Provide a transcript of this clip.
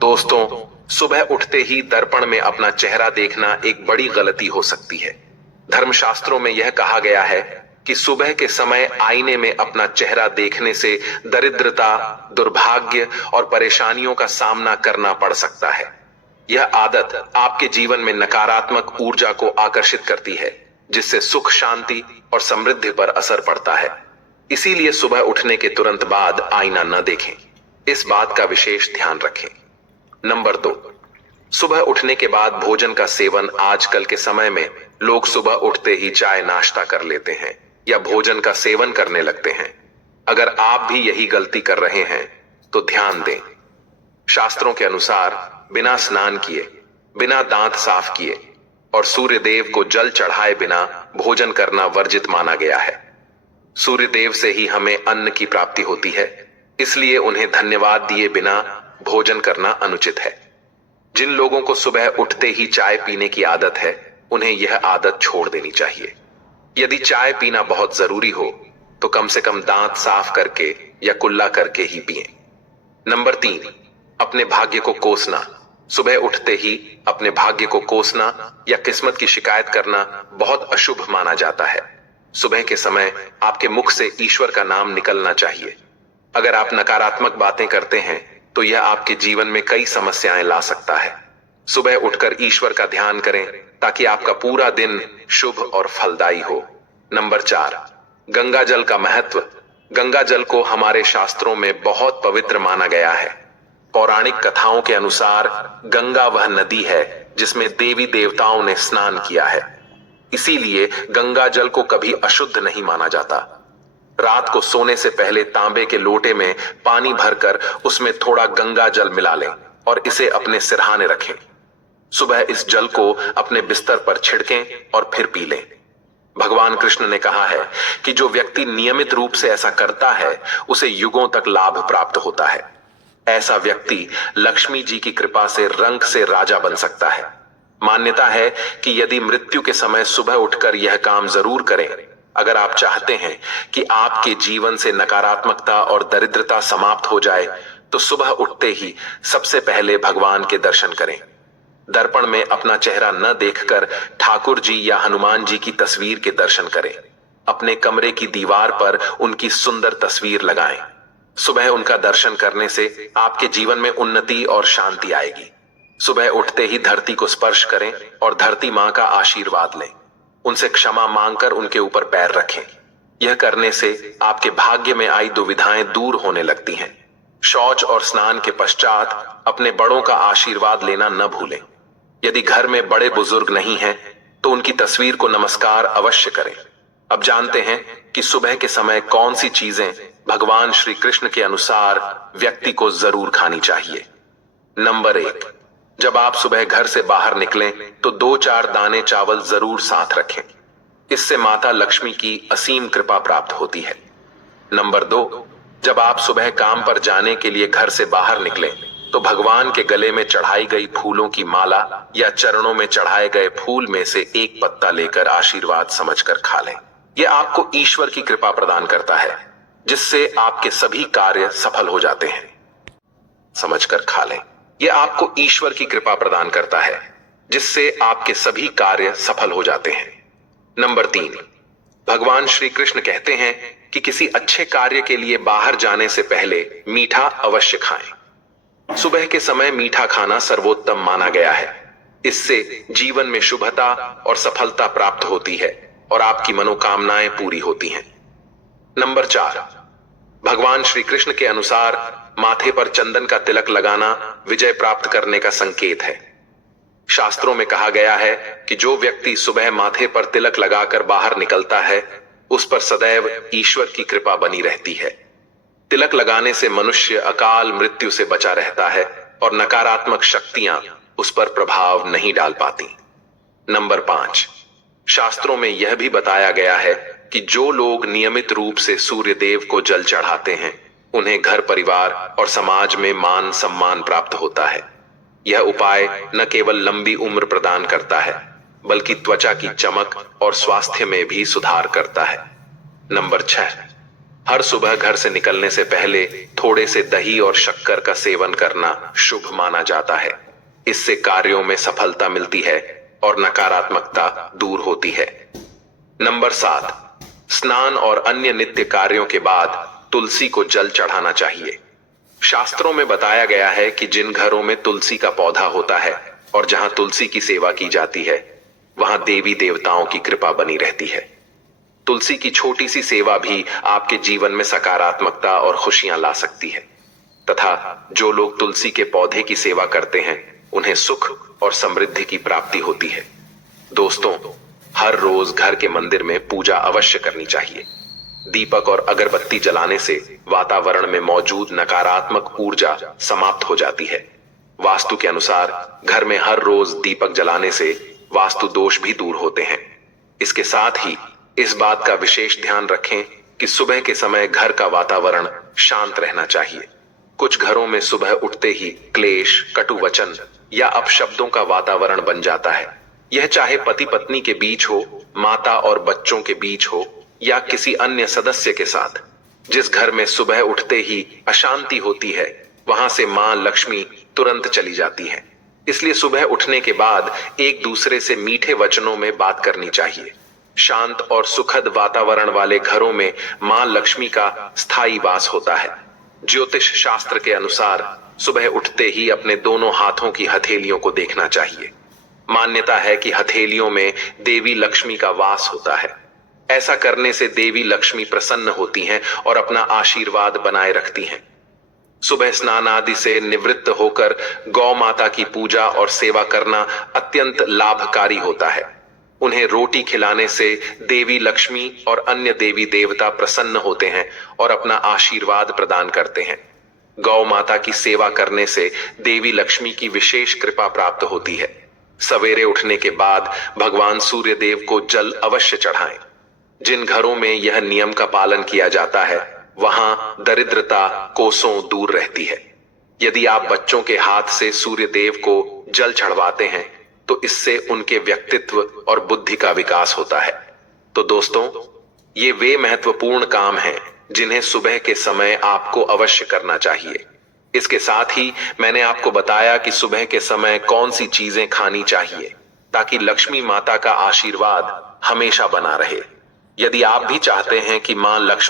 दोस्तों, सुबह उठते ही दर्पण में अपना चेहरा देखना एक बड़ी गलती हो सकती है। धर्मशास्त्रों में यह कहा गया है कि सुबह के समय आईने में अपना चेहरा देखने से दरिद्रता, दुर्भाग्य और परेशानियों का सामना करना पड़ सकता है। यह आदत आपके जीवन में नकारात्मक ऊर्जा को आकर्षित करती है, जिससे सुख, शांति और समृद्धि पर असर पड़ता है। इसीलिए सुबह उठने के तुरंत बाद आईना न देखें। इस बात का विशेष ध्यान रखें। नंबर 2, सुबह उठने के बाद भोजन का सेवन। आजकल के समय में लोग सुबह उठते ही चाय नाश्ता कर लेते हैं या भोजन का सेवन करने लगते हैं। अगर आप भी यही गलती कर रहे हैं तो ध्यान दें। शास्त्रों के अनुसार बिना स्नान किए, बिना दांत साफ किए और सूर्य देव को जल चढ़ाए बिना भोजन करना वर्जित माना गया है। सूर्य देव से ही हमें अन्न की प्राप्ति होती है, इसलिए उन्हें धन्यवाद दिए बिना भोजन करना अनुचित है। जिन लोगों को सुबह उठते ही चाय पीने की आदत है, उन्हें यह आदत छोड़ देनी चाहिए। यदि चाय पीना बहुत जरूरी हो तो कम से कम दांत साफ करके या कुल्ला करके ही पिएं। नंबर 3, अपने भाग्य को कोसना। सुबह उठते ही अपने भाग्य को कोसना या किस्मत की शिकायत करना बहुत अशुभ माना जाता है। सुबह के समय आपके मुख से ईश्वर का नाम निकलना चाहिए। अगर आप नकारात्मक बातें करते हैं तो यह आपके जीवन में कई समस्याएं ला सकता है। सुबह उठकर ईश्वर का ध्यान करें ताकि आपका पूरा दिन शुभ और फलदायी हो। नंबर 4, गंगा जल का महत्व। गंगा जल को हमारे शास्त्रों में बहुत पवित्र माना गया है। पौराणिक कथाओं के अनुसार गंगा वह नदी है जिसमें देवी देवताओं ने स्नान किया है। इसीलिए गंगा जल को कभी अशुद्ध नहीं माना जाता। रात को सोने से पहले तांबे के लोटे में पानी भरकर उसमें थोड़ा गंगा जल मिला लें और इसे अपने सिरहाने रखें। सुबह इस जल को अपने बिस्तर पर छिड़कें और फिर पी लें। भगवान कृष्ण ने कहा है कि जो व्यक्ति नियमित रूप से ऐसा करता है उसे युगों तक लाभ प्राप्त होता है। ऐसा व्यक्ति लक्ष्मी जी की कृपा से रंक से राजा बन सकता है। मान्यता है कि यदि मृत्यु के समय सुबह उठकर यह काम जरूर करें। अगर आप चाहते हैं कि आपके जीवन से नकारात्मकता और दरिद्रता समाप्त हो जाए तो सुबह उठते ही सबसे पहले भगवान के दर्शन करें। दर्पण में अपना चेहरा न देखकर ठाकुर जी या हनुमान जी की तस्वीर के दर्शन करें। अपने कमरे की दीवार पर उनकी सुंदर तस्वीर लगाएं। सुबह उनका दर्शन करने से आपके जीवन में उन्नति और शांति आएगी। सुबह उठते ही धरती को स्पर्श करें और धरती मां का आशीर्वाद लें। उनसे क्षमा मांगकर उनके ऊपर पैर रखें। यह करने से आपके भाग्य में आई दुविधाएं दूर होने लगती हैं। शौच और स्नान के पश्चात अपने बड़ों का आशीर्वाद लेना न भूलें। यदि घर में बड़े बुजुर्ग नहीं हैं तो उनकी तस्वीर को नमस्कार अवश्य करें। अब जानते हैं कि सुबह के समय कौन सी चीजें भगवान श्री कृष्ण के अनुसार व्यक्ति को जरूर खानी चाहिए। नंबर 1, जब आप सुबह घर से बाहर निकलें तो 2-4 दाने चावल जरूर साथ रखें। इससे माता लक्ष्मी की असीम कृपा प्राप्त होती है। नंबर 2, जब आप सुबह काम पर जाने के लिए घर से बाहर निकलें तो भगवान के गले में चढ़ाई गई फूलों की माला या चरणों में चढ़ाए गए फूल में से एक पत्ता लेकर आशीर्वाद समझकर खा लें। यह आपको ईश्वर की कृपा प्रदान करता है, जिससे आपके सभी कार्य सफल हो जाते हैं। समझकर खा लें। यह आपको ईश्वर की कृपा प्रदान करता है, जिससे आपके सभी कार्य सफल हो जाते हैं। नंबर 3, भगवान श्री कृष्ण कहते हैं कि किसी अच्छे कार्य के लिए बाहर जाने से पहले मीठा अवश्य खाएं। सुबह के समय मीठा खाना सर्वोत्तम माना गया है। इससे जीवन में शुभता और सफलता प्राप्त होती है और आपकी मनोकामनाएं पूरी होती हैं। नंबर 4, भगवान श्री कृष्ण के अनुसार माथे पर चंदन का तिलक लगाना विजय प्राप्त करने का संकेत है। शास्त्रों में कहा गया है कि जो व्यक्ति सुबह माथे पर तिलक लगाकर बाहर निकलता है उस पर सदैव ईश्वर की कृपा बनी रहती है। तिलक लगाने से मनुष्य अकाल मृत्यु से बचा रहता है और नकारात्मक शक्तियां उस पर प्रभाव नहीं डाल पाती। नंबर 5, शास्त्रों में यह भी बताया गया है कि जो लोग नियमित रूप से सूर्य देव को जल चढ़ाते हैं उन्हें घर परिवार और समाज में मान सम्मान प्राप्त होता है। यह उपाय न केवल लंबी उम्र प्रदान करता है बल्कि त्वचा की चमक और स्वास्थ्य में भी सुधार करता है। नंबर 6, हर सुबह घर से निकलने से पहले थोड़े से दही और शक्कर का सेवन करना शुभ माना जाता है। इससे कार्यों में सफलता मिलती है और नकारात्मकता दूर होती है। नंबर 7, स्नान और अन्य नित्य कार्यों के बाद तुलसी को जल चढ़ाना चाहिए। शास्त्रों में बताया गया है कि जिन घरों में तुलसी का पौधा होता है और जहां तुलसी की सेवा की जाती है, वहां देवी देवताओं की कृपा बनी रहती है। तुलसी की छोटी सी सेवा भी आपके जीवन में सकारात्मकता और खुशियां ला सकती है तथा जो लोग तुलसी के पौधे की सेवा करते हैं उन्हें सुख और समृद्धि की प्राप्ति होती है। दोस्तों, हर रोज घर के मंदिर में पूजा अवश्य करनी चाहिए। दीपक और अगरबत्ती जलाने से वातावरण में मौजूद नकारात्मक ऊर्जा समाप्त हो जाती है। वास्तु के अनुसार घर में हर रोज दीपक जलाने से वास्तु दोष भी दूर होते हैं। इसके साथ ही इस बात का विशेष ध्यान रखें कि सुबह के समय घर का वातावरण शांत रहना चाहिए। कुछ घरों में सुबह उठते ही क्लेश, कटु वचन या अपशब्दों का वातावरण बन जाता है। यह चाहे पति पत्नी के बीच हो, माता और बच्चों के बीच हो या किसी अन्य सदस्य के साथ। जिस घर में सुबह उठते ही अशांति होती है, वहां से मां लक्ष्मी तुरंत चली जाती है। इसलिए सुबह उठने के बाद एक दूसरे से मीठे वचनों में बात करनी चाहिए। शांत और सुखद वातावरण वाले घरों में मां लक्ष्मी का स्थायी वास होता है। ज्योतिष शास्त्र के अनुसार सुबह उठते ही अपने दोनों हाथों की हथेलियों को देखना चाहिए। मान्यता है कि हथेलियों में देवी लक्ष्मी का वास होता है। ऐसा करने से देवी लक्ष्मी प्रसन्न होती हैं और अपना आशीर्वाद बनाए रखती हैं। सुबह स्नान आदि से निवृत्त होकर गौ माता की पूजा और सेवा करना अत्यंत लाभकारी होता है। उन्हें रोटी खिलाने से देवी लक्ष्मी और अन्य देवी देवता प्रसन्न होते हैं और अपना आशीर्वाद प्रदान करते हैं। गौ माता की सेवा करने से देवी लक्ष्मी की विशेष कृपा प्राप्त होती है। सवेरे उठने के बाद भगवान सूर्य देव को जल अवश्य चढ़ाएं। जिन घरों में यह नियम का पालन किया जाता है, वहां दरिद्रता कोसों दूर रहती है। यदि आप बच्चों के हाथ से सूर्य देव को जल चढ़वाते हैं, तो इससे उनके व्यक्तित्व और बुद्धि का विकास होता है। तो दोस्तों, ये वे महत्वपूर्ण काम हैं जिन्हें सुबह के समय आपको अवश्य करना चाहिए। इसके साथ ही मैंने आपको बताया कि सुबह के समय कौन सी चीजें खानी चाहिए ताकि लक्ष्मी माता का आशीर्वाद हमेशा बना रहे। यदि आप भी चाहते हैं कि मां लक्ष्मी